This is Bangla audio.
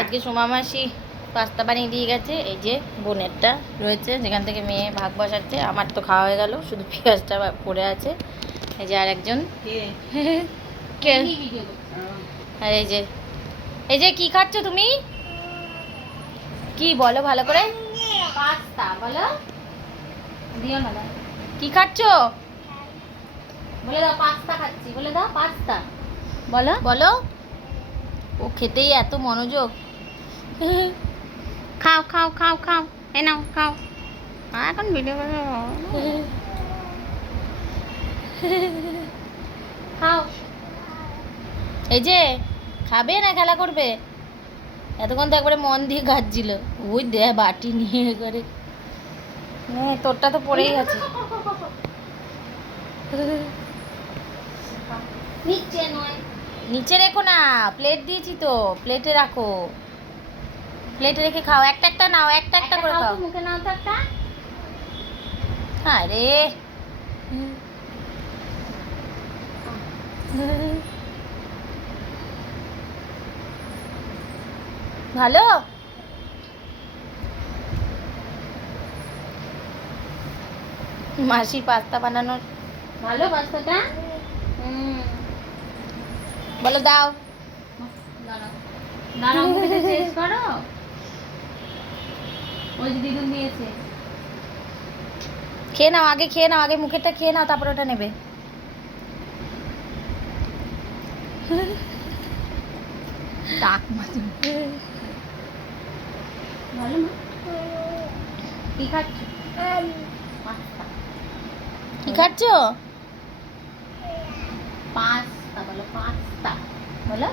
আজকে সোমা মাসি পাস্তা বানিয়ে দিয়ে গেছে। এই যে বোনেরটা রয়েছে, যেখান থেকে মেয়ে ভাগ বসাচ্ছে। আমার তো খাওয়া হয়ে গেল, শুধু পেঁয়াজটা পড়ে আছে। এই যে আর একজন আর এই যে কি খাচ্ছ তুমি? কি বলো ভালো করে? পাস্তা বলো। দিও না, দাও। কি খাচ্ছ বলে দাও? পাস্তা খাচ্ছি বলে দাও। পাস্তা বলো বলো। ও খেতেই এত মনোযোগ। খাও খাও খাও খাও, এ নাও খাও। এখন ভিডিও করে খাও। এই যে খাবে না খেলা করবে? এতক্ষণ তো একবারে মন দিয়ে খাচ্ছিল। ওই দে বাটি নিয়ে করে। তোরটা তো পড়েই আছে। নিচে নয়, নিচে রেখো না, প্লেট দিয়েছি তো, প্লেটে রাখো। প্লেটে রেখে খাও। একটা একটা নাও, একটা একটা করে খাও। মুখে নাও তো একটা। আরে ভালো। মাসি পাস্তা বানানোর ভালো পাস্তাটা। বলো দাও। দাঁড়াও, মুখে চেঞ্জ করো। ওই যে দিদুন দিয়েছে। খেয়ে নাও আগে, খেয়ে নাও আগে, মুখেরটা খেয়ে নাও, তারপর ওটা নেবে। টাক মাছ ভালো না? কি খাচ্ছ? পাস্তা। কি খাচ্ছ? পাস্তা বলো, পাস্তা বলো।